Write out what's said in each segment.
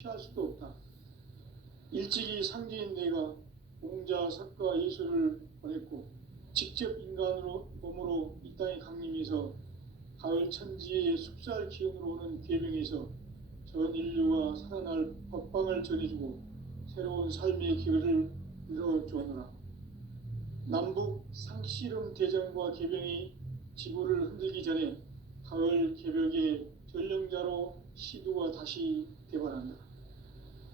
피할 수도 없다. 일찍이 상제인 내가 공자, 석가, 예수를 보냈고 직접 인간으로 몸으로 이 땅에 강림해서 가을 천지의 숲살 기운으로 오는 괴병에서 전 인류가 살아날 법방을 전해주고 새로운 삶의 기회를 열어주었노라. 남북 상씨름 대전과 개병이 지구를 흔들기 전에 가을 개벽의 전령자로 시두가 다시 대발한다.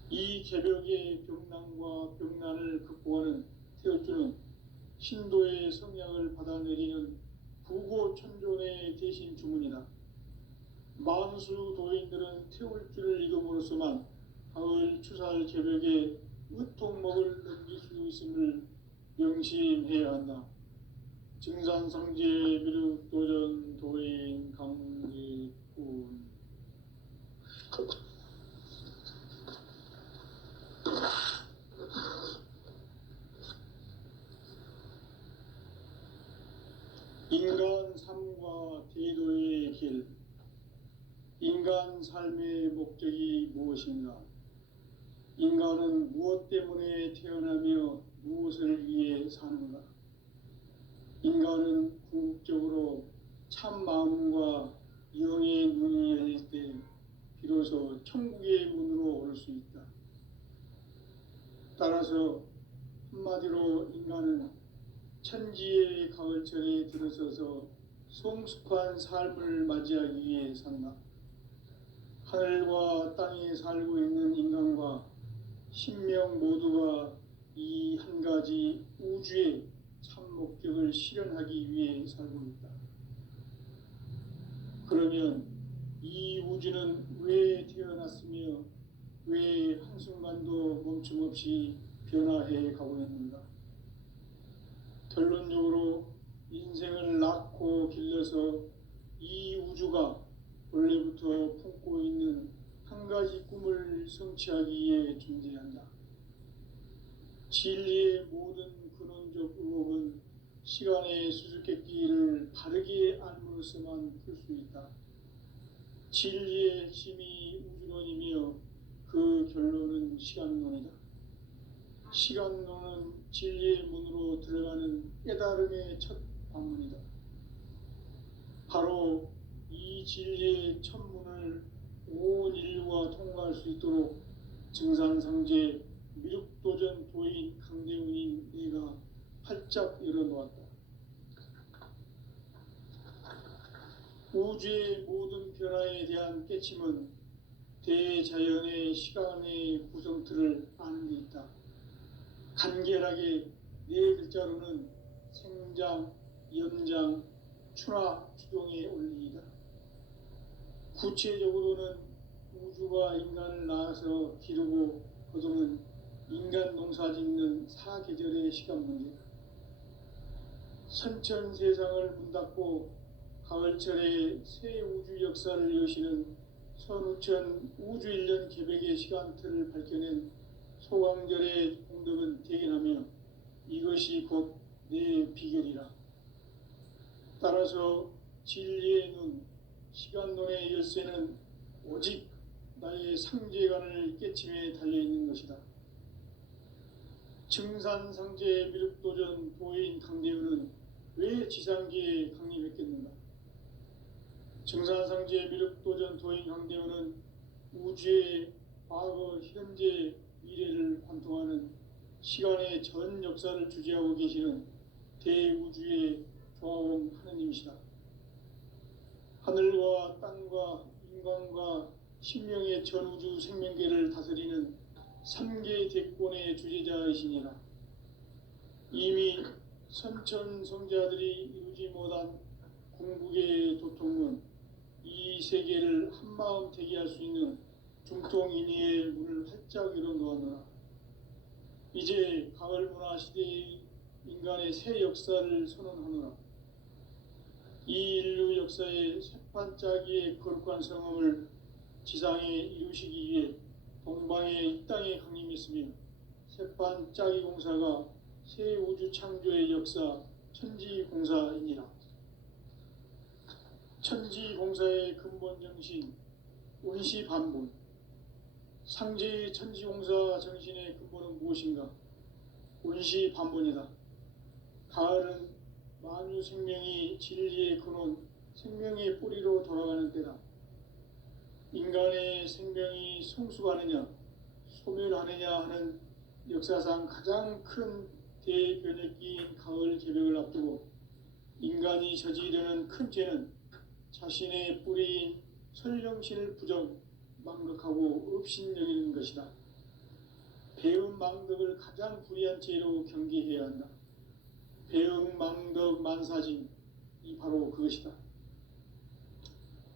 이 개벽의 병난과 병난을 극복하는 태울주는 신도의 성약을 받아내리는 구고천존의 대신 주문이다. 만수 도인들은 태울주를 읽음으로써만 가을 추살 개벽에 으통먹을 넘길 수 있음을 명심해야 한다. 증산상제 미륵도전 도인 강지군. 인간 삶과 대도의 길. 인간 삶의 목적이 무엇인가? 인간은 무엇 때문에 태어나며 무엇을 위해 사는가? 인간은 궁극적으로 참 마음과 영의 눈이 열릴 때 비로소 천국의 문으로 오를 수 있다. 따라서 한마디로 인간은 천지의 가을철에 들어서서 성숙한 삶을 맞이하기 위해 산다. 하늘과 땅에 살고 있는 인간과 신명 모두가 이 한 가지 우주의 참 목적을 실현하기 위해 살고 있다. 그러면 이 우주는 왜 태어났으며 왜 한순간도 멈춤없이 변화해 가고 있는가? 결론적으로 인생을 낳고 길러서 이 우주가 원래부터 품고 있는 한 가지 꿈을 성취하기 위해 존재한다. 진리의 모든 근원적 의혹은 시간의 수수께끼를 바르게 알므로써만 풀 수 있다. 진리의 핵심이 우주론이며 그 결론은 시간론이다. 시간론은 진리의 문으로 들어가는 깨달음의 첫 방문이다. 바로 이 진리의 첫 문을 온 인류가 통과할 수 있도록 증산상제 미륵도전 도인 강대훈인 내가 활짝 열어놓았다. 우주의 모든 변화에 대한 깨침은 대자연의 시간의 구성틀을 아는 데 있다. 간결하게 네 글자로는 생장, 연장, 추나 추동의 원리이다. 구체적으로는 우주가 인간을 낳아서 기르고 거두는 인간 농사 짓는 사계절의 시간 문제다. 선천 세상을 문 닫고 가을철에 새 우주 역사를 여시는 선우천 우주 1년 개벽의 시간틀을 밝혀낸 소강절의 공덕은 대견하며 이것이 곧 내 비결이라. 따라서 진리의 눈, 시간론의 열쇠는 오직 나의 상제관을 깨침에 달려있는 것이다. 증산상제 미륵도전 도인 강대훈은 왜 지상계에 강림했겠는가? 증산상제 미륵도전 도인 강대훈은 우주의 과거, 현재, 미래를 관통하는 시간의 전 역사를 주재하고 계시는 대우주의 조화원 하느님이시다. 하늘과 땅과 인간과 신명의 전우주 생명계를 다스리는 3개 대권의 주제자이시니라. 이미 선천성자들이 이루지 못한 궁극의 도통은 이 세계를 한마음 되게 할 수 있는 중통인의의 문을 활짝 열어놓았노라. 이제 가을 문화 시대의 인간의 새 역사를 선언하노라. 이 인류 역사의 새판짜기의 거룩한 성험을 지상에 이루시기 위해 동방의 이 땅에 강림했으며 새판짜기 공사가 새 우주 창조의 역사 천지공사이니라. 천지공사의 근본 정신 운시반분 상제의 천지공사 정신의 근본은 무엇인가? 운시반본이다. 가을은 만유 생명이 진리의 근원, 생명의 뿌리로 돌아가는 때다. 인간의 생명이 성숙하느냐, 소멸하느냐 하는 역사상 가장 큰 대변혁기인 가을 개벽을 앞두고 인간이 저지르는 큰 죄는 자신의 뿌리인 설령신을 망각하고 업신여기는 것이다. 배은망덕을 가장 불의한 죄로 경계해야 한다. 배은망덕 만사진이 바로 그것이다.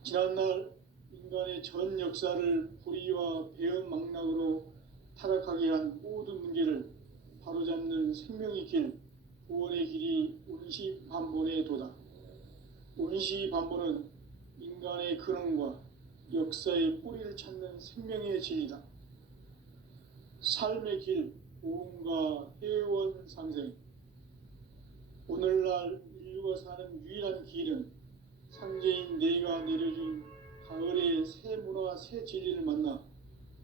지난날 인간의 전 역사를 불의와 배은망락으로 타락하게 한 모든 문제를 바로잡는 생명의 길, 구원의 길이 운시반본의 도다. 운시반본은 인간의 근원과 역사의 뿌리를 찾는 생명의 진리다. 삶의 길, 보험과 회원 상생. 오늘날 인류가 사는 유일한 길은 상제인 내가 내려준 가을의 새 문화, 새 진리를 만나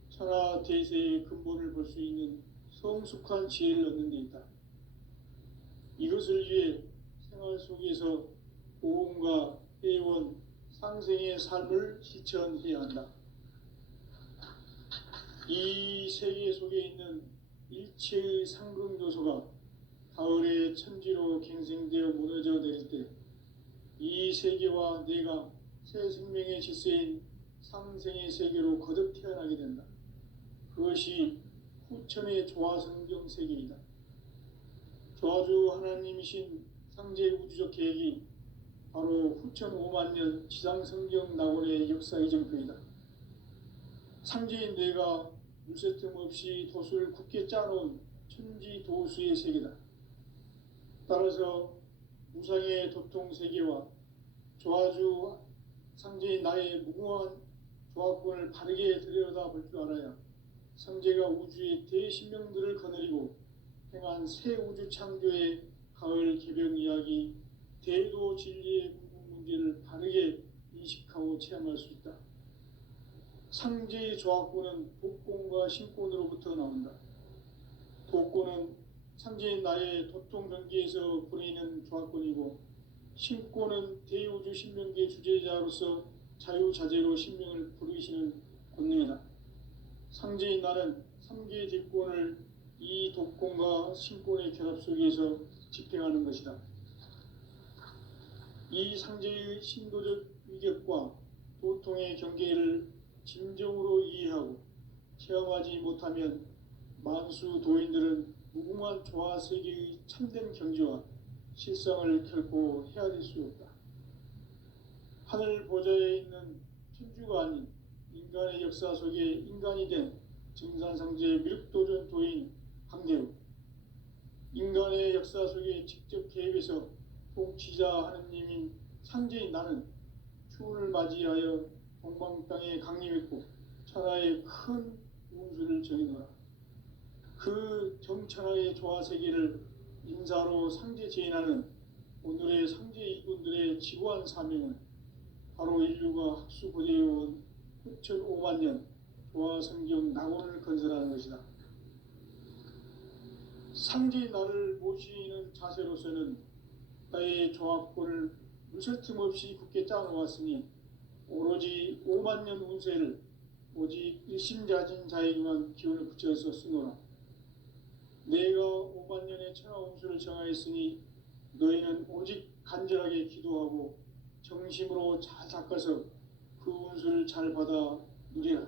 천하 대세의 근본을 볼 수 있는 성숙한 지혜를 얻는 데 있다. 이것을 위해 생활 속에서 보험과 회원, 상생의 삶을 실천해야 한다. 이 세계 속에 있는 일체의 상승요소가 가을의 천지로 갱생되어 무너져 내릴 때 이 세계와 내가 새 생명의 질서인 상생의 세계로 거듭 태어나게 된다. 그것이 후천의 조화성경 세계이다. 조화주 하나님이신 상제 우주적 계획이 바로 후천 5만 년 지상성경 낙원의 역사의 정표이다. 상제인 내가 물새 틈 없이 돛을 굳게 짜놓은 천지도수의 세계다. 따라서 무상의 도통 세계와 조화주 상제인 나의 무궁한 조화권을 바르게 들여다볼 줄 알아야 상제가 우주의 대신명들을 거느리고 행한 새 우주 창조의 가을 개벽 이야기, 대도 진리의 궁극 문제를 바르게 인식하고 체험할 수 있다. 상제의 조화권은 독권과 신권으로부터 나온다. 독권은 상제인 나의 도통 경계에서 보내는 조화권이고, 신권은 대우주 신명계 주제자로서 자유자재로 신명을 부르시는 권능이다. 상제인 나는 3개의 대권을 이 독권과 신권의 결합 속에서 집행하는 것이다. 이 상제의 신도적 위격과 도통의 경계를 진정으로 이해하고 체험하지 못하면 만수 도인들은 무궁한 조화세계의 참된 경지와 실상을 결코 헤아릴 수 없다. 하늘 보좌에 있는 천주가 아닌 인간의 역사 속에 인간이 된 증산상제 미륵도전 도인 황대우, 인간의 역사 속에 직접 개입해서 통치자 하느님인 상제인 나는 추운을 맞이하여 동방 땅에 강림했고 천하의 큰 운수를 정해놓아 그 정천하의 조화세계를 인사로 상제 제인하는 오늘의 상제 이군들의 지구한 사명은 바로 인류가 학수고대해온 후천 5만 년 조화성경 낙원을 건설하는 것이다. 상제의 나를 모시는 자세로서는 나의 조화권을 물새틈 없이 굳게 짜놓았으니 오로지 5만 년 운세를 오직 일심자진 자에게만 기운을 붙여서 쓰노라. 내가 5만 년의 천하 운수를 정하였으니 너희는 오직 간절하게 기도하고 정심으로 잘 닦아서 그 운수를 잘 받아 누리라.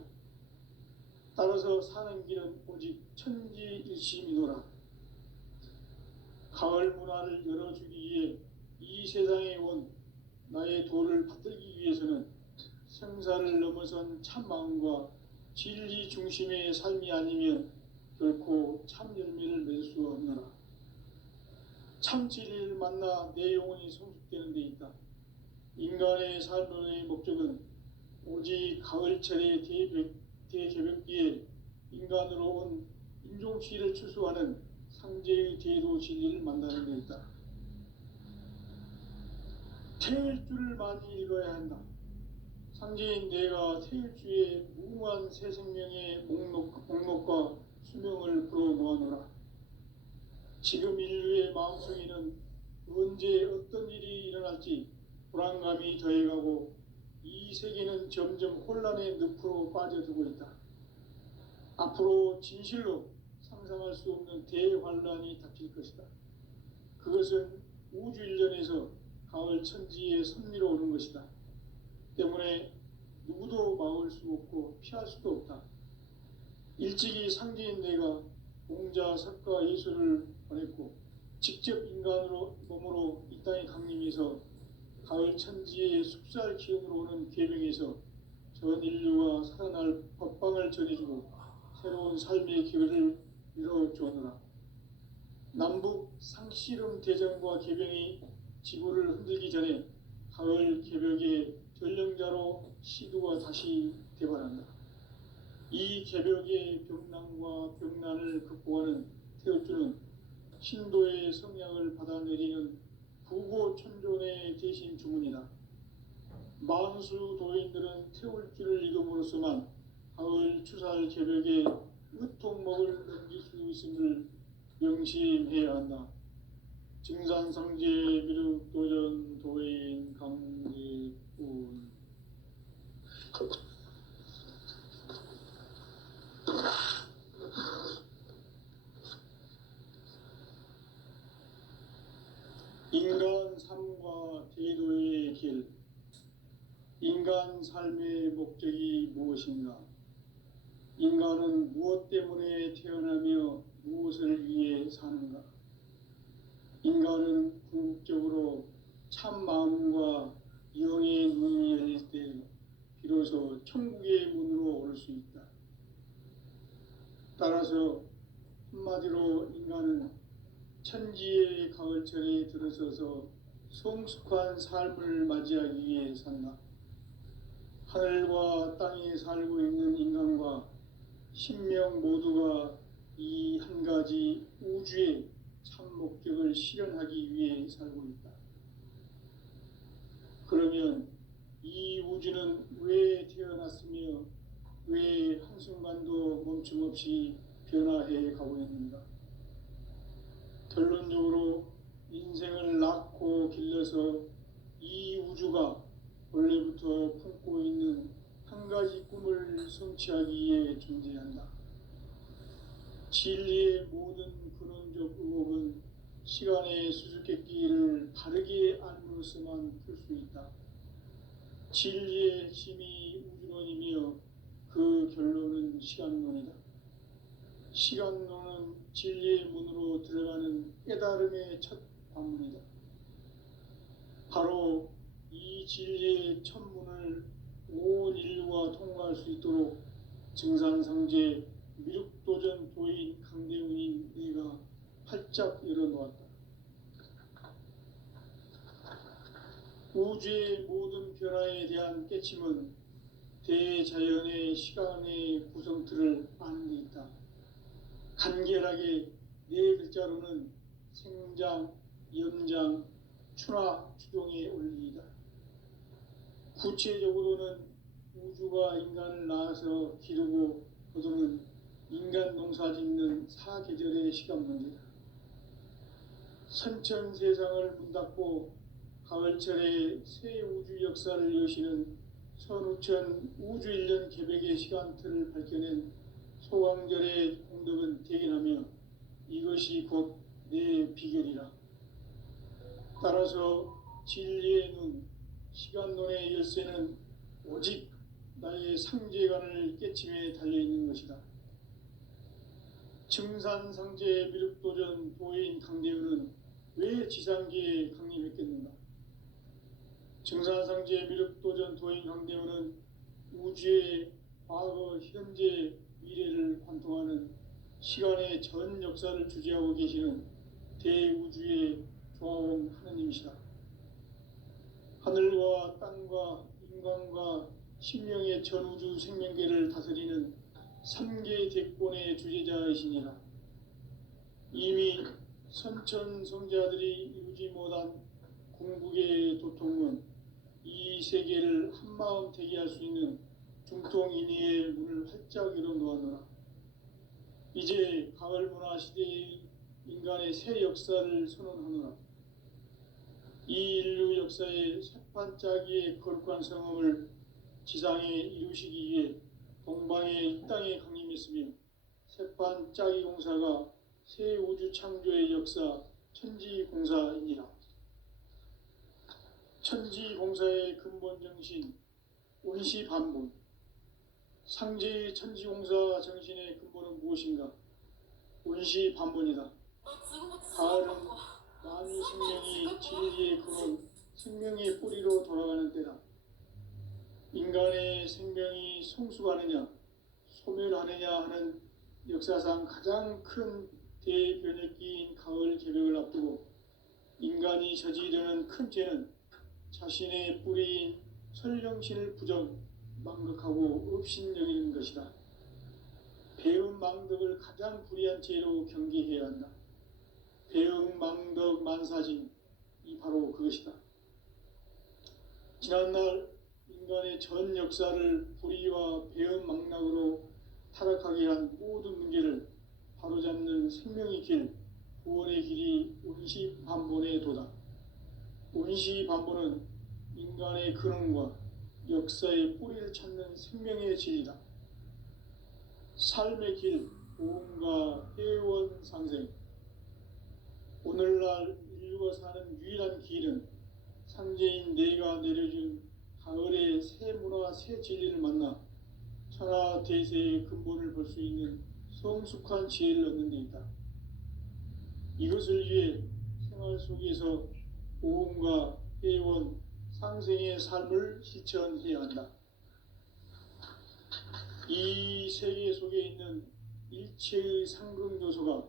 따라서 사는 길은 오직 천지일심이노라. 가을 문화를 열어주기 위해 이 세상에 온 나의 도를 받들기 위해서는 생사를 넘어선 참마음과 진리 중심의 삶이 아니면 결코 참 열매를 맺을 수 없노라. 참 진리를 만나 내 영혼이 성숙되는 데 있다. 인간의 삶의 목적은 오직 가을철의 대개벽기에 인간으로 온 인종시를 추수하는 상제의 대도 진리를 만나는 데 있다. 태일주를 많이 읽어야 한다. 상제인 내가 태일주의 무궁한 새 생명의 목록 지금 인류의 마음속에는 언제 어떤 일이 일어날지 불안감이 더해가고 이 세계는 점점 혼란의 늪으로 빠져들고 있다. 앞으로 진실로 상상할 수 없는 대환란이 닥칠 것이다. 그것은 우주 일련에서 가을 천지의 섭리로 오는 것이다. 때문에 누구도 막을 수 없고 피할 수도 없다. 일찍이 상제인 내가 공자, 석가, 예수를 보냈고 직접 인간으로 몸으로 이 땅에 강림해서 가을 천지의 숲살 기운으로 오는 계명에서 전 인류가 살아날 법방을 전해주고 새로운 삶의 기회를 이뤄주었노라. 남북 상씨름 대전과 개병이 지구를 흔들기 전에 가을 개벽의 전령자로 시두가 다시 대발한다. 이 개벽의 병난과 병난을 극복하는 태울주는 신도의 성향을 받아내리는 부고천존의 대신 주문이다. 만수 도인들은 태울주를 읽음으로써만 가을 추살 개벽의 으통목을 넘길 수 있음을 명심해야 한다. 증산상제 미륵도전 도인 강제운. 인간 삶과 대도의 길. 인간 삶의 목적이 무엇인가? 인간은 무엇 때문에 태어나며 무엇을 위해 사는가? 인간은 궁극적으로 참 마음과 영의 눈이 열릴 때 비로소 천국의 문으로 오를 수 있다. 따라서 한마디로 인간은 천지의 가을철에 들어서서 성숙한 삶을 맞이하기 위해 산다. 하늘과 땅에 살고 있는 인간과 신명 모두가 이 한 가지 우주의 참 목적을 실현하기 위해 살고 있다. 그러면 이 우주는 왜 태어났으며 왜 한순간도 멈춤없이 변화해 가고 있는가? 결론적으로 인생을 낳고 길러서 이 우주가 원래부터 품고 있는 한 가지 꿈을 성취하기 위해 존재한다. 진리의 모든 근원적 의혹은 시간의 수수께끼를 바르게 알므로서만 풀 수 있다. 진리의 핵심이 우주론이며 그 결론은 시간론이다. 시간론은 진리의 문으로 들어가는 깨달음의 첫 관문이다. 바로 이 진리의 첫 문을 온 인류가 통과할 수 있도록 증산상제 미륵도전 도인 강대훈인 내가 활짝 열어놓았다. 우주의 모든 변화에 대한 깨침은 대자연의 시간의 구성틀을 아는 데 있다. 간결하게 네 글자로는 생장, 연장, 추나 추동의 원리이다. 구체적으로는 우주가 인간을 낳아서 기르고 거두는 인간 농사 짓는 사계절의 시간 문제다. 선천 세상을 문닫고 가을철에 새 우주 역사를 여시는 선우천 우주 일년 개벽의 시간틀을 밝혀낸 소강절의 공덕은 대견하며 이것이 곧 내 비결이라. 따라서 진리의 눈, 시간론의 열쇠는 오직 나의 상제관을 깨침에 달려있는 것이다. 증산상제 미륵도전 도인 강대훈은 왜 지상계에 강림했겠는가? 증산상제 미륵도전 도인 강대훈은 우주의 과거, 현재, 미래를 관통하는 시간의 전 역사를 주재하고 계시는 대우주의 조화원 하느님이시다. 하늘과 땅과 인간과 신명의 전우주 생명계를 다스리는 3계 대권의 주제자이시니라. 이미 선천성자들이 이루지 못한 궁극의 도통은 이 세계를 한마음 되게 할 수 있는 중통인의의 문을 활짝 열어놓았노라. 이제 가을 문화 시대의 인간의 새 역사를 선언하노라. 이 인류 역사의 새판짜기의 거룩한 성음을 지상에 이루시기 위해 동방의 이 땅에 강림했으며 새판짜기 공사가 새 우주 창조의 역사 천지공사이니라. 천지공사의 근본 정신 운시반본. 상제의 천지공사 정신의 근본은 무엇인가? 운시반본이다. 가을은 만유 생명이 진리의 근원, 생명의 뿌리로 돌아가는 때다. 인간의 생명이 성숙하느냐, 소멸하느냐 하는 역사상 가장 큰 대변혁기인 가을 개벽을 앞두고 인간이 저지르는 큰 죄는 자신의 뿌리인 설령신을 망각하고 업신여기는 것이다. 배은망덕을 가장 불의한 죄로 경계해야 한다. 배은망덕 만사징, 이 바로 그것이다. 지난날 인간의 전 역사를 불의와 배은망락으로 타락하게 한 모든 문제를 바로잡는 생명의 길, 구원의 길이 운시반본의 도다. 운시반본은 인간의 근원과 역사의 뿌리를 찾는 생명의 진리다. 삶의 길, 보험과 회원 상생. 오늘날 인류가 사는 유일한 길은 상제인 내가 내려준 가을의 새 문화, 새 진리를 만나 천하 대세의 근본을 볼 수 있는 성숙한 지혜를 얻는 데 있다. 이것을 위해 생활 속에서 보험과 회원, 상생의 삶을 실천해야 한다. 이 세계 속에 있는 일체의 상승요소가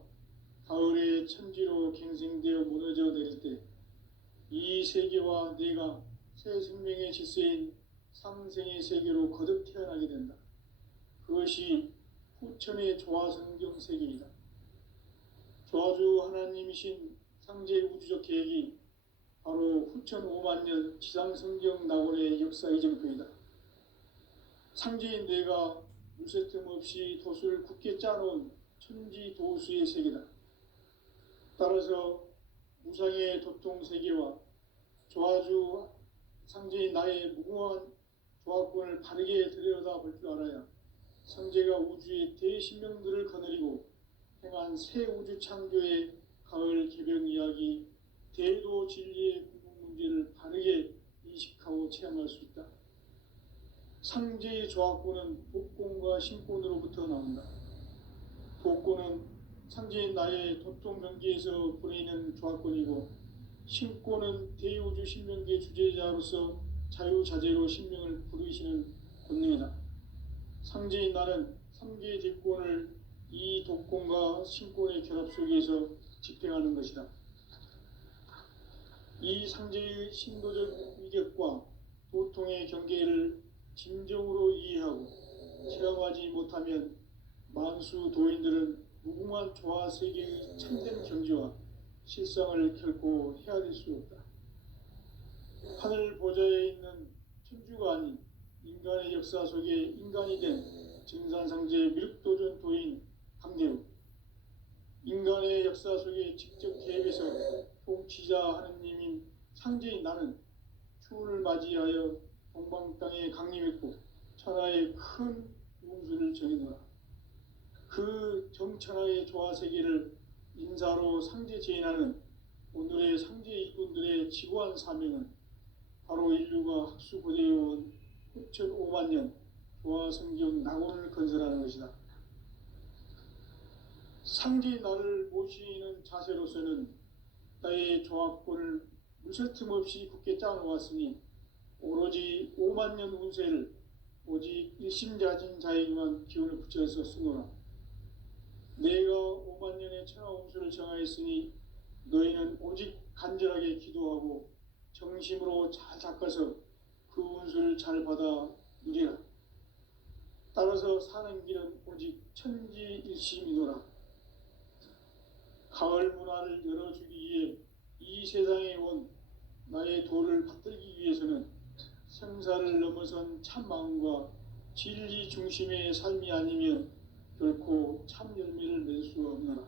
가을의 천지로 갱생되어 무너져 내릴 때 이 세계와 내가 새 생명의 질서인 상생의 세계로 거듭 태어나게 된다. 그것이 후천의 조화성경 세계이다. 조화주 하나님이신 상제 우주적 계획이 바로 후천 5만 년 지상성경 낙원의 역사 이정표이다. 상제인 내가 물새 틈 없이 돛을 굳게 짜놓은 천지도수의 세계다. 따라서 무상의 도통 세계와 조화주 상제인 나의 무궁한 조화권을 바르게 들여다볼 줄 알아야 상제가 우주의 대신명들을 거느리고 행한 새 우주 창조의 가을 개벽 이야기, 대도 진리의 궁극 문제를 바르게 인식하고 체험할 수 있다. 상제의 조화권은 복권과 신권으로부터 나온다. 복권은 상제인 나의 도통 경계에서 보내는 조화권이고, 신권은 대우주 신명계 주제자로서 자유자재로 신명을 부르시는 권능이다. 상제인 나는 3개의 대권을 이 독권과 신권의 결합 속에서 집행하는 것이다. 이 상제의 신도적 위력과 도통의 경계를 진정으로 이해하고 체험하지 못하면 만수 도인들은 무궁한 조화 세계의 참된 경지와 실상을 결코 헤아릴 수 없다. 하늘 보좌에 있는 천주가 아닌 인간의 역사 속에 인간이 된 증산상제 미륵도전 도인 강대우, 인간의 역사 속에 직접 개입해서 통치자 하느님인 상제인 나는 추운을 맞이하여 동방 땅에 강림했고 천하의 큰 운수를 정해놓아 그 정천하의 조화 세계를 인사로 상제 제인하는 오늘의 상제 일꾼들의 지고한 사명은 바로 인류가 학수고대해온 후천 5만 년 조화 성경 낙원을 건설하는 것이다. 상제인 나를 모시는 자세로서는 나의 조합권을 물새 틈 없이 굳게 짜놓았으니 오로지 5만 년 운세를 오직 일심자진 자에게만 기운을 붙여서 쓰노라. 내가 5만 년의 천하 운수를 정하였으니 너희는 오직 간절하게 기도하고 정심으로 잘 닦아서 그 운수를 잘 받아 누리라. 따라서 사는 길은 오직 천지일심이노라. 가을 문화를 열어주기 위해 이 세상에 온 나의 도를 받들기 위해서는 생사를 넘어선 참 마음과 진리 중심의 삶이 아니면 결코 참 열매를 맺을 수 없노라.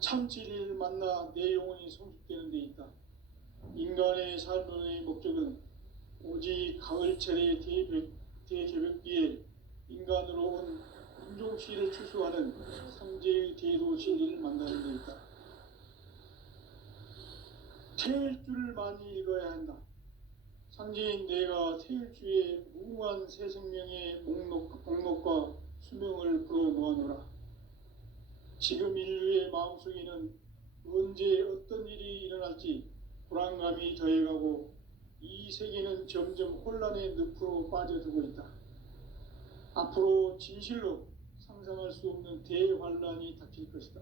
참 진리를 만나 내 영혼이 성숙되는 데 있다. 인간의 삶의 목적은 오직 가을철의 대개벽기에 인간으로 온 인종시를 추수하는 상제의 대도 진리를 만나는 데 있다. 태일주를 많이 읽어야 한다. 상제인 내가 태일주의 무궁한 새 생명의 목록과 수명을 불어 모아노라. 지금 인류의 마음속에는 언제 어떤 일이 일어날지 불안감이 더해가고 이 세계는 점점 혼란의 늪으로 빠져들고 있다. 앞으로 진실로 상상할 수 없는 대환란이 닥칠 것이다.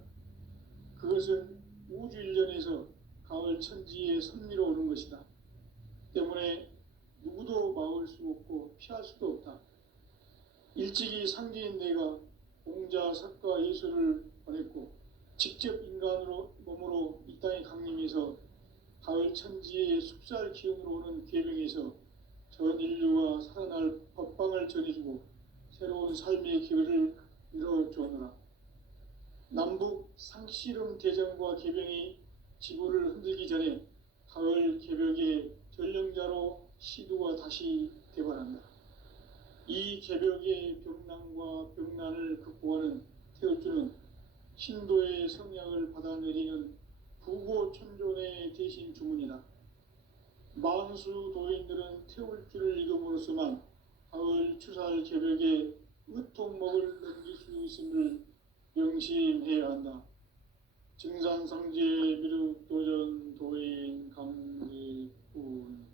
그것은 우주 일전에서 가을 천지의 섭리로 오는 것이다. 때문에 누구도 막을 수 없고 피할 수도 없다. 일찍이 상제인 내가 공자, 석가, 예수를 보냈고 직접 인간으로 몸으로 이 땅에 강림해서 가을 천지의 숲살 기운으로 오는 계명에서 전 인류가 살아날 법방을 전해주고 새로운 삶의 기회를 이뤄주었노라. 남북 상씨름 대전과 계병이 지구를 흔들기 전에 가을 개벽의 전령자로 시두가 다시 개발한다. 이 개벽의 병난과 병난을 극복하는 태울주는 신도의 성약을 받아내리는 부고천존의 대신 주문이다. 만수 도인들은 태울주를 읽음으로써만 가을 추살 개벽의 으통목을 넘길 수 있음을 명심해야 한다. 증산상제 미륵도전 도인 강리군.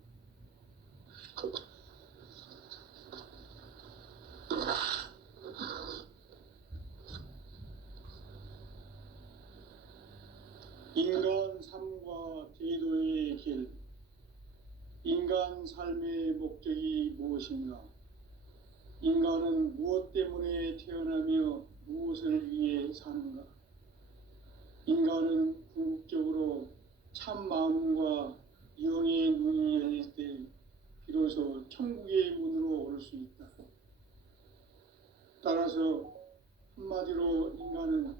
인간 삶과 제도의 길. 인간 삶의 목적이 무엇인가? 인간은 무엇 때문에 태어나며 무엇을 위해 사는가? 인간은 궁극적으로 참 마음과 영의 눈이 열릴 때 비로소 천국의 문으로 오를 수 있다. 따라서 한마디로 인간은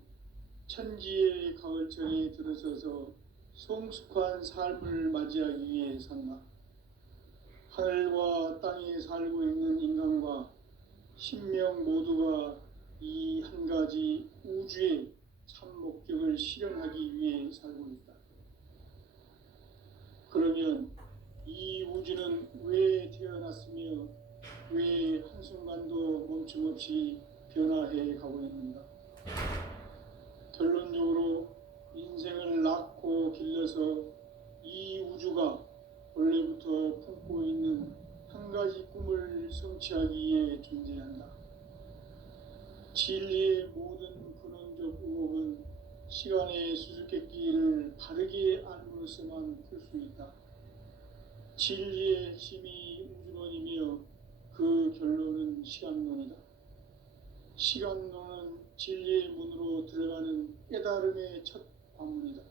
천지의 가을철에 들어서서 성숙한 삶을 맞이하기 위해 산다. 하늘과 땅에 살고 있는 인간과 신명 모두가 이 한 가지 우주의 참 목적을 실현하기 위해 살고 있다. 그러면 이 우주는 왜 태어났으며 왜 한순간도 멈춤없이 변화해 가고 있는가? 결론적으로 인생을 낳고 길러서 이 우주가 원래부터 품고 있는 한 가지 꿈을 성취하기 위해 존재한다. 진리의 모든 근원적 의혹은 시간의 수수께끼를 바르게 알므로서만 풀 수 있다. 진리의 핵심이 우주론이며 그 결론은 시간론이다. 시간론은 진리의 문으로 들어가는 깨달음의 첫 관문이다.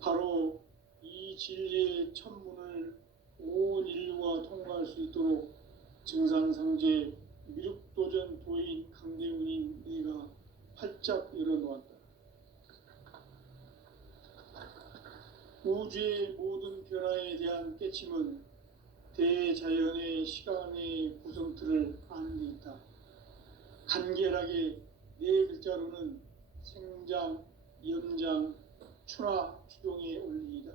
바로 이 진리의 첫 문을 온 인류가 통과할 수 있도록 증산상제 미륵도전 도인 강대훈인 내가 활짝 열어놓았다. 우주의 모든 변화에 대한 깨침은 대자연의 시간의 구성틀을 아는 데 있다. 간결하게 네 글자로는 생장, 연장, 추나 추동의 원리이다.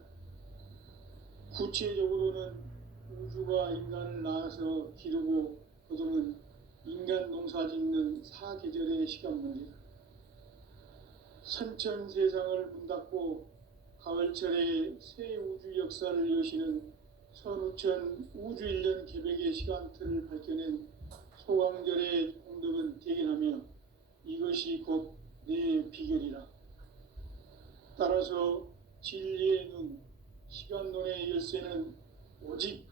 구체적으로는 우주가 인간을 낳아서 기르고 거두는 인간 농사 짓는 사계절의 시간 문제다. 선천 세상을 문닫고 가을철에 새 우주 역사를 여시는 선우천 우주일년 개벽의 시간틀을 밝혀낸 소강절의 공덕은 대견하며 이것이 곧 내 비결이라. 따라서 진리의 눈, 시간론의 열쇠는 오직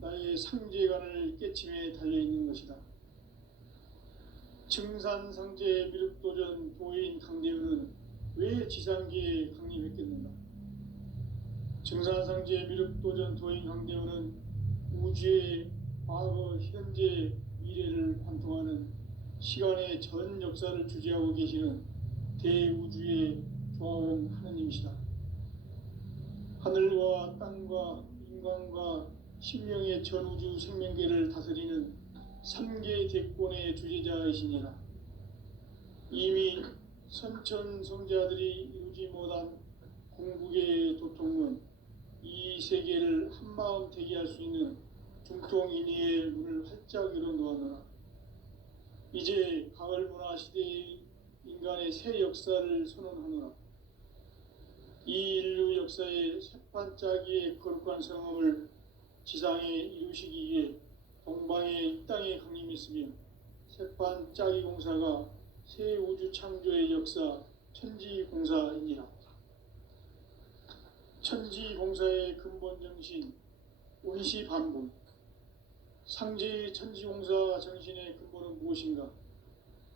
나의 상제관을 깨침에 달려있는 것이다. 증산상제 미륵도전 도인 강대훈은 왜 지상계에 강림했겠는가? 증산상제 미륵도전 도인 강대훈은 우주의 과거, 현재, 미래를 관통하는 시간의 전 역사를 주재하고 계시는 대우주의 조화원 하느님이시다. 하늘과 땅과 인간과 신명의 전우주 생명계를 다스리는 삼계 대권의 주제자이시니라. 이미 선천성자들이 이루지 못한 궁극의 도통은 이 세계를 한마음 되게 할 수 있는 중통인의의 문을 활짝 열어놓았노라. 이제 가을 문화 시대의 인간의 새 역사를 선언하노라. 이 인류 역사의 새반짝이의 거룩한 성험을 지상에 이루시기 위해 동방의 이 땅에 강림했으며 새반짝이 공사가 새 우주 창조의 역사 천지공사이니라. 천지공사의 근본 정신 운시반본. 상제의 천지공사 정신의 근본은 무엇인가?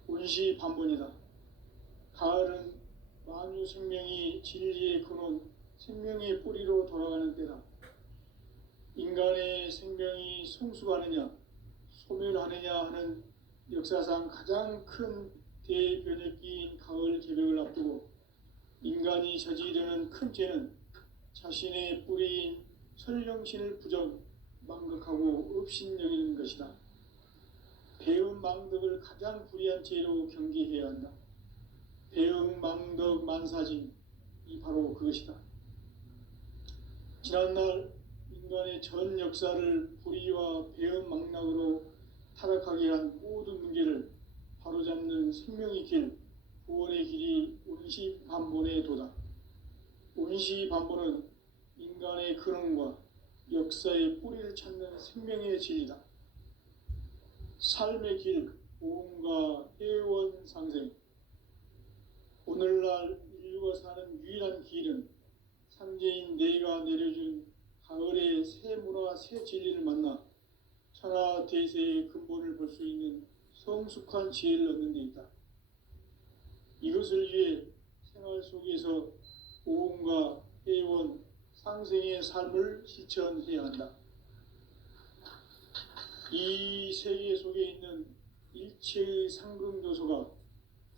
운시반본이다. 가을은 만유 생명이 진리의 근원, 생명의 뿌리로 돌아가는 때다. 인간의 생명이 성숙하느냐, 소멸하느냐 하는 역사상 가장 큰 대변혁기인 가을 개벽을 앞두고 인간이 저지르는 큰 죄는 자신의 뿌리인 설령신을 부정, 망극하고 업신여기는 것이다. 배음 망덕을 가장 불의한 죄로 경계해야 한다. 배음 망덕 만사진, 이 바로 그것이다. 지난날 인간의 전 역사를 불의와 배음 망락으로 타락하게 한 모든 문제를 바로잡는 생명의 길, 구원의 길이 운시반본의 도다. 운시반본은 인간의 근원과 역사의 뿌리를 찾는 생명의 진리다. 삶의 길, 보험과 회원 상생. 오늘날 인류가 사는 유일한 길은 상제인 내가 내려준 가을의 새 문화, 새 진리를 만나 천하 대세의 근본을 볼 수 있는 성숙한 지혜를 얻는 데 있다. 이것을 위해 생활 속에서 보험과 회원, 상생의 삶을 실천해야 한다. 이 세계 속에 있는 일체의 상금 요소가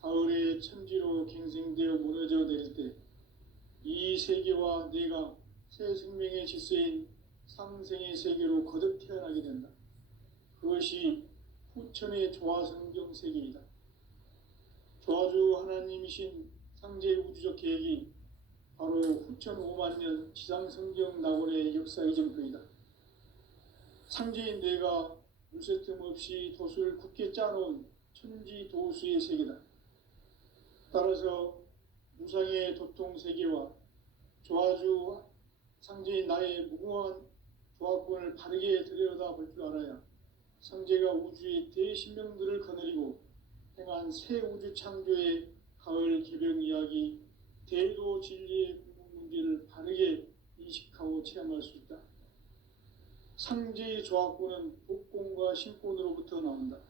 가을의 천지로 갱생되어 무너져 내릴 때 이 세계와 내가 새 생명의 질서인 상생의 세계로 거듭 태어나게 된다. 그것이 후천의 조화성경 세계이다. 조화주 하나님이신 상제 우주적 계획이 바로 후천 5만 년 지상성경 낙원의 역사 이정표이다. 상제인 내가 물새 틈 없이 도수를 굳게 짜놓은 천지 도수의 세계다. 따라서 무상의 도통 세계와 조화주 상제인 나의 무궁한 조화권을 바르게 들여다볼 줄 알아야 상제가 우주의 대신명들을 거느리고 행한 새 우주 창조의 가을 개벽 이야기, 대도 진리의 궁극 문제를 바르게 인식하고 체험할 수 있다. 상제의 조화권은 독권과 신권으로부터 나온다.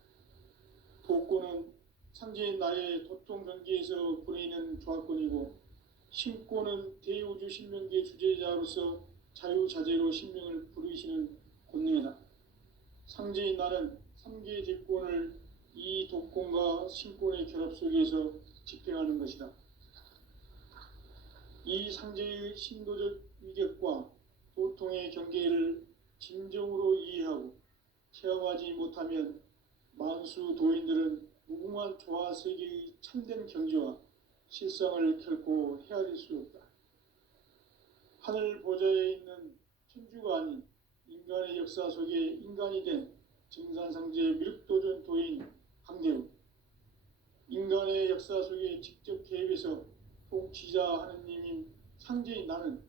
독권은 상제인 나의 도통 경계에서 부리는 조화권이고, 신권은 대우주 신명계 주제자로서 자유자재로 신명을 부르시는 권능이다. 상제인 나는 3개의 대권을 이 독권과 신권의 결합 속에서 집행하는 것이다. 이 상제의 신도적 위격과 도통의 경계를 진정으로 이해하고 체험하지 못하면 만수 도인들은 무궁한 조화 세계의 참된 경지와 실상을 결코 헤아릴 수 없다. 하늘 보좌에 있는 천주가 아닌 인간의 역사 속에 인간이 된 증산상제 미륵도전 도인 강대우, 인간의 역사 속에 직접 개입해서 통치자 하느님인 상제인 나는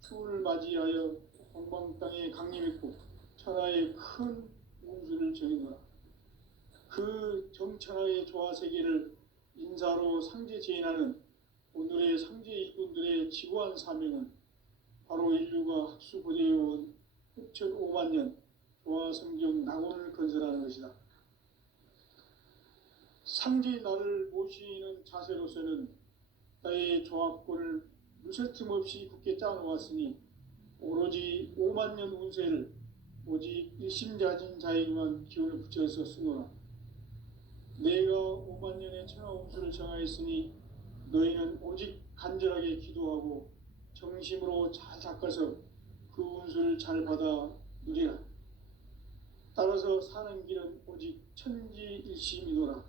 추운을 맞이하여 동방 땅에 강림했고 천하의 큰 운수를 정해놓아 그 정천하의 조화 세계를 인사로 상제 제인하는 오늘의 상제 일꾼들의 지구한 사명은 바로 인류가 학수고대해온 후천 5만 년 조화 성경 낙원을 건설하는 것이다. 상제인 나를 모시는 자세로서는 나의 조합권을 무쇠 틈 없이 굳게 짜놓았으니 오로지 5만 년 운세를 오직 일심자진 자에게만 기운을 붙여서 쓰노라. 내가 5만 년의 천하 운수를 정하였으니 너희는 오직 간절하게 기도하고 정심으로 잘 닦아서 그 운수를 잘 받아 누리라. 따라서 사는 길은 오직 천지일심이노라.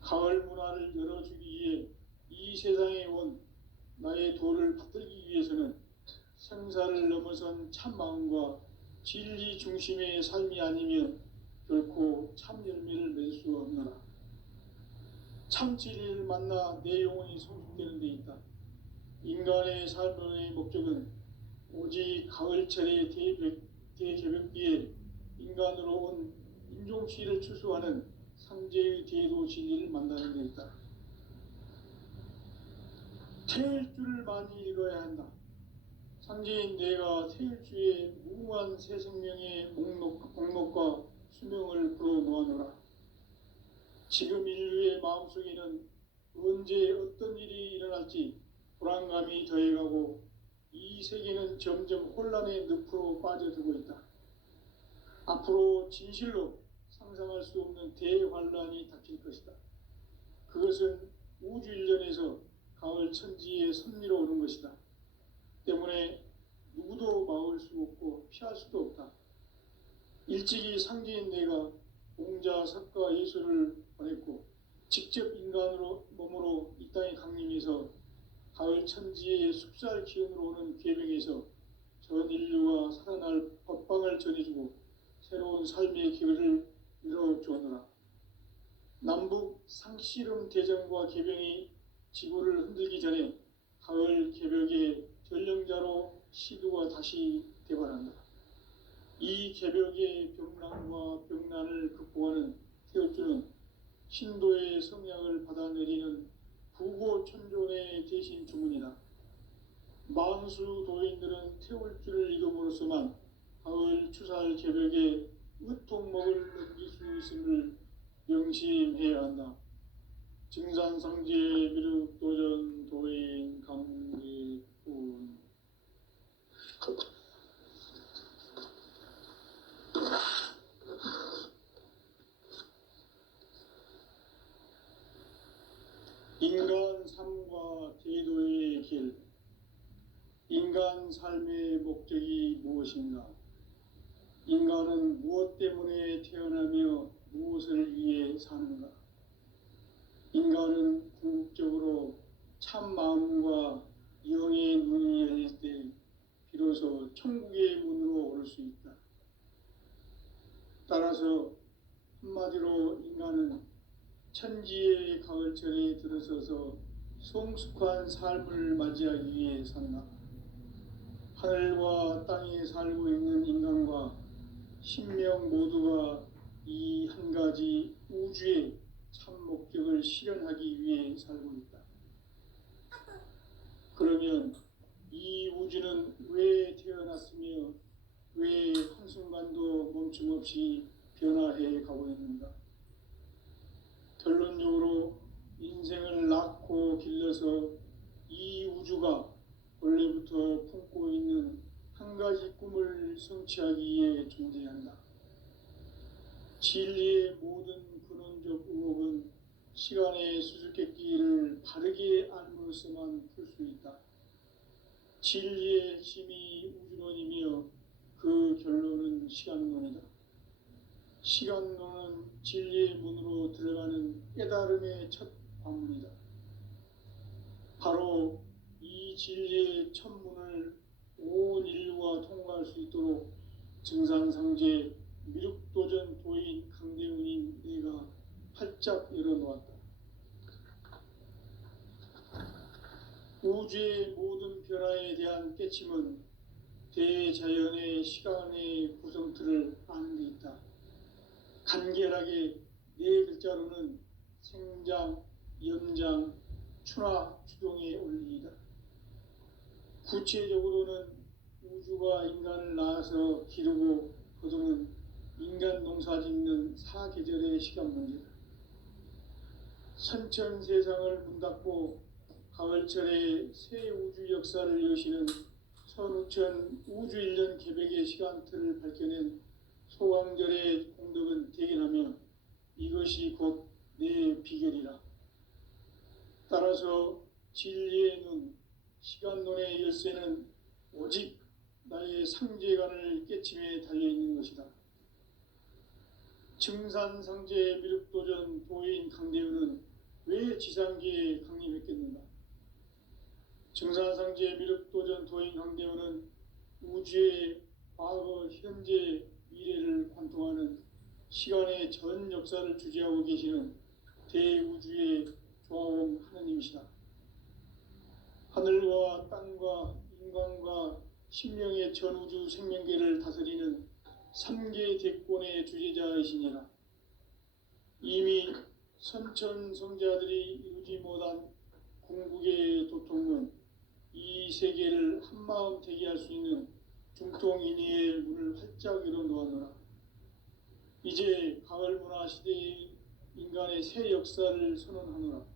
가을 문화를 열어주기 위해 이 세상에 온 나의 도를 받들기 위해서는 생사를 넘어선 참 마음과 진리 중심의 삶이 아니면 결코 참 열매를 맺을 수 없노라. 참 진리를 만나 내 영혼이 성숙되는 데 있다. 인간의 삶의 목적은 오직 가을철의 대개벽기에 인간으로 온 인종치를 추수하는 상제의 대도 진리를 만나는 데 있다. 태일주를 많이 읽어야 한다. 상제인 내가 태일주의 무궁한 새 생명의 목록과 수명을 불어모아노라. 지금 인류의 마음속에는 언제 어떤 일이 일어날지 불안감이 더해가고 이 세계는 점점 혼란의 늪으로 빠져들고 있다. 앞으로 진실로 상상할 수 없는 대환란이 닥칠 것이다. 그것은 우주 일련에서 가을 천지에 선미로 오는 것이다. 때문에 누구도 막을 수 없고 피할 수도 없다. 일찍이 상제인 내가 공자, 석가, 예수를 보냈고 직접 인간으로 몸으로 이 땅에 강림해서 가을 천지의 숲살 기운으로 오는 궤병에서 전 인류가 살아날 법방을 전해주고 새로운 삶의 기회를 열어주었노라. 남북 상씨름 대전과 개병이 지구를 흔들기 전에 가을 개벽의 전령자로 시두가 다시 대발한다. 이 개벽의 병난과 병난을 극복하는 태울주는 신도의 성약을 받아내리는 부고천존의 대신 주문이다. 만수 도인들은 태울주를 읽음으로써만 가을 추살 개벽의 으통목을 넘길 수 있음을 명심해야 한다. 증산상제 미륵도전 도인 강리군. 인간 삶과 제도의 길. 인간 삶의 목적이 무엇인가? 인간은 무엇 때문에 태어나며 무엇을 위해 사는가? 인간은 궁극적으로 참 마음과 영의 눈이 열릴 때 비로소 천국의 문으로 오를 수 있다. 따라서 한마디로 인간은 천지의 가을철에 들어서서 성숙한 삶을 맞이하기 위해 산다. 하늘과 땅에 살고 있는 인간과 신명 모두가 이 한 가지 우주의 참 목적을 실현하기 위해 살고 있다. 그러면 이 우주는 왜 태어났으며 왜 한순간도 멈춤없이 변화해 가고 있는가? 결론적으로 인생을 낳고 길러서 이 우주가 원래부터 품고 있는 한 가지 꿈을 성취하기 위해 존재한다. 진리의 모든 근원적 의혹은 시간의 수수께끼를 바르게 알므로써만 풀 수 있다. 진리의 핵심이 우주론이며 그 결론은 시간론이다. 시간론은 진리의 문으로 들어가는 깨달음의 첫 관문이다. 바로 이 진리의 첫 문을 온 인류가 통과할 수 있도록 증산상제 미륵도전 도인 강대훈인 내가 활짝 열어놓았다. 우주의 모든 변화에 대한 깨침은 대자연의 시간의 구성틀을 아는 데 있다. 간결하게 네 글자로는 생장, 연장, 추나 추동의 원리이다. 구체적으로는 우주가 인간을 낳아서 기르고 거두는 인간 농사 짓는 사계절의 시간 문제다. 선천 세상을 문닫고 가을철에 새 우주 역사를 여시는 선우천 우주일년 개벽의 시간틀을 밝혀낸 소강절의 공덕은 대견하며 이것이 곧 내 비결이라. 따라서 진리의 눈, 시간론의 열쇠는 오직 나의 상제관을 깨침에 달려있는 것이다. 증산상제 미륵도전 도인 강대우는 왜 지상계에 강림했겠는가? 증산상제 미륵도전 도인 강대우는 우주의 과거, 현재, 미래를 관통하는 시간의 전 역사를 주재하고 계시는 대우주의 조화원 하느님이시다. 하늘과 땅과 인간과 신명의 전우주 생명계를 다스리는 삼계 대권의 주재자이시니라. 이미 선천성자들이 이루지 못한 궁극의 도통은 이 세계를 한마음 되게 할 수 있는 중통인의의 문을 활짝 열어 놓았노라. 이제 가을 문화 시대의 인간의 새 역사를 선언하노라.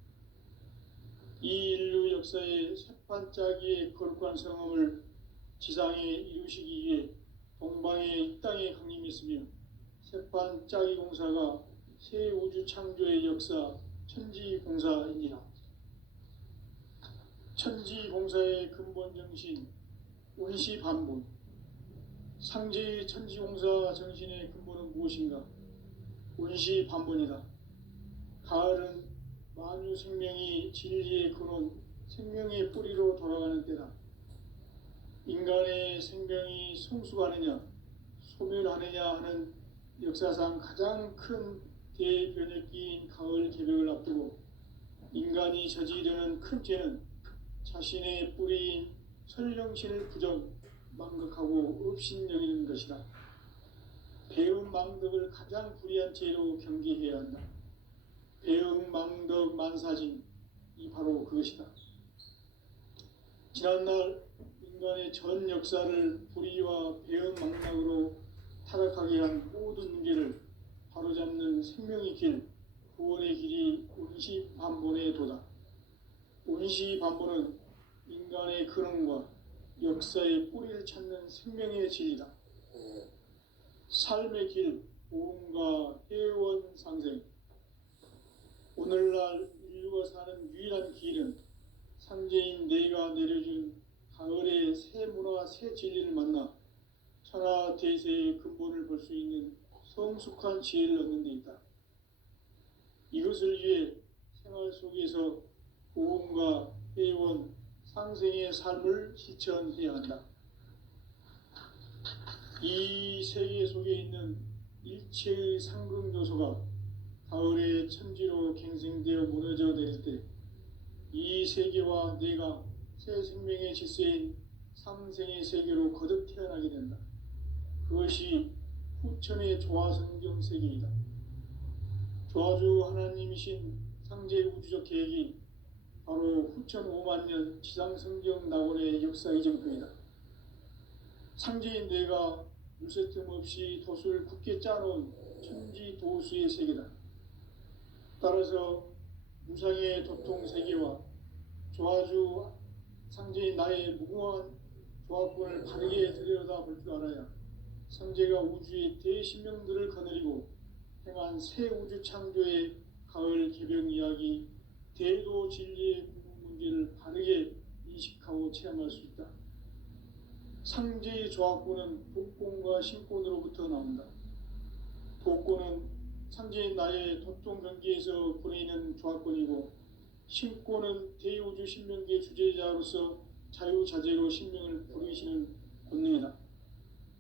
이 인류 역사의 새판짜기의 거룩한 성함을 지상에 이루시기 위해 동방의 이 땅에 강림했으며 새판짜기 공사가 새 우주 창조의 역사 천지공사이니라. 천지공사의 근본 정신 운시반본. 상제의 천지공사 정신의 근본은 무엇인가? 운시반본이다. 가을은 만유 생명이 진리의 근원, 생명의 뿌리로 돌아가는 때다. 인간의 생명이 성숙하느냐, 소멸하느냐 하는 역사상 가장 큰 대변혁기인 가을 개벽을 앞두고 인간이 저지르는 큰 죄는 자신의 뿌리인 설령신을 부정, 망각하고 업신여기는 것이다. 배음 망덕을 가장 불의한 죄로 경계해야 한다. 배음 망덕 만사진, 이 바로 그것이다. 지난날 인간의 전 역사를 불의와 배음 망락으로 타락하게 한 모든 문제를 바로잡는 생명의 길, 구원의 길이 운시반본의 도다. 운시반본은 인간의 근원과 역사의 뿌리를 찾는 생명의 진리다. 삶의 길, 보험과 회원 상생. 오늘날 인류가 사는 유일한 길은 상제인 내가 내려준 가을의 새 문화, 새 진리를 만나 천하 대세의 근본을 볼 수 있는 성숙한 지혜를 얻는 데 있다. 이것을 위해 생활 속에서 보험과 회원, 상생의 삶을 실천해야 한다. 이 세계 속에 있는 일체의 상극 요소가 가을의 천지로 갱생되어 무너져 내릴 때 이 세계와 내가 새 생명의 질서인 상생의 세계로 거듭 태어나게 된다. 그것이 후천의 조화성경 세계이다. 조화주 하나님이신 상제 우주적 계획이 바로 후천 5만 년 지상성경 낙원의 역사 이정표이다. 상제인 내가 물새 틈 없이 도수를 굳게 짜놓은 천지 도수의 세계다. 따라서 무상의 도통 세계와 조화주 상제인 나의 무궁한 조합권을 바르게 들여다볼 줄 알아야 상제가 우주의 대신명들을 거느리고 행한 새 우주 창조의 가을 개벽 이야기, 대도 진리의 문제를 바르게 인식하고 체험할 수 있다. 상제의 조합권은 복권과 신권으로부터 나온다. 복권은 상제인 나의 도통 경계에서 보내는 조합권이고, 신권은 대우주 신명계 주제자로서 자유자재로 신명을 부르시는 권능이다.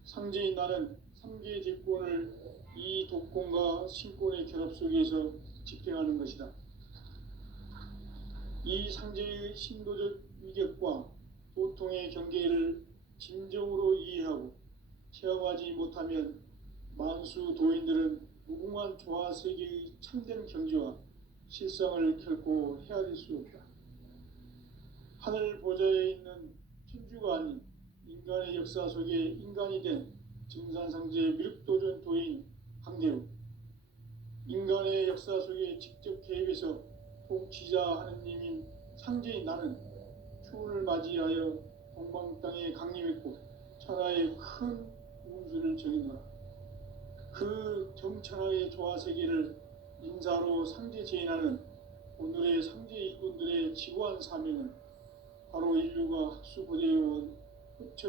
상제인 나는 3개의 뒷권을 이 독권과 신권의 결합 속에서 집행하는 것이다. 이 상제의 신도적 위격과 도통의 경계를 진정으로 이해하고 체험하지 못하면 만수 도인들은 무궁한 조화세계의 참된 경지와 실상을 결코 헤아릴 수 없다. 하늘 보좌에 있는 천주가 아닌 인간의 역사 속에 인간이 된 증산상제 미륵도전 도인 강대우, 인간의 역사 속에 직접 개입해서 통치자 하느님인 상제인 나는 추운을 맞이하여 동방 땅에 강림했고 천하의 큰 운수를 정했노라. 그 정천하의 조화세계를 인사로 상제 제인하는 오늘의 상제 일꾼들의 지구한 사명은 바로 인류가 학수고대에 온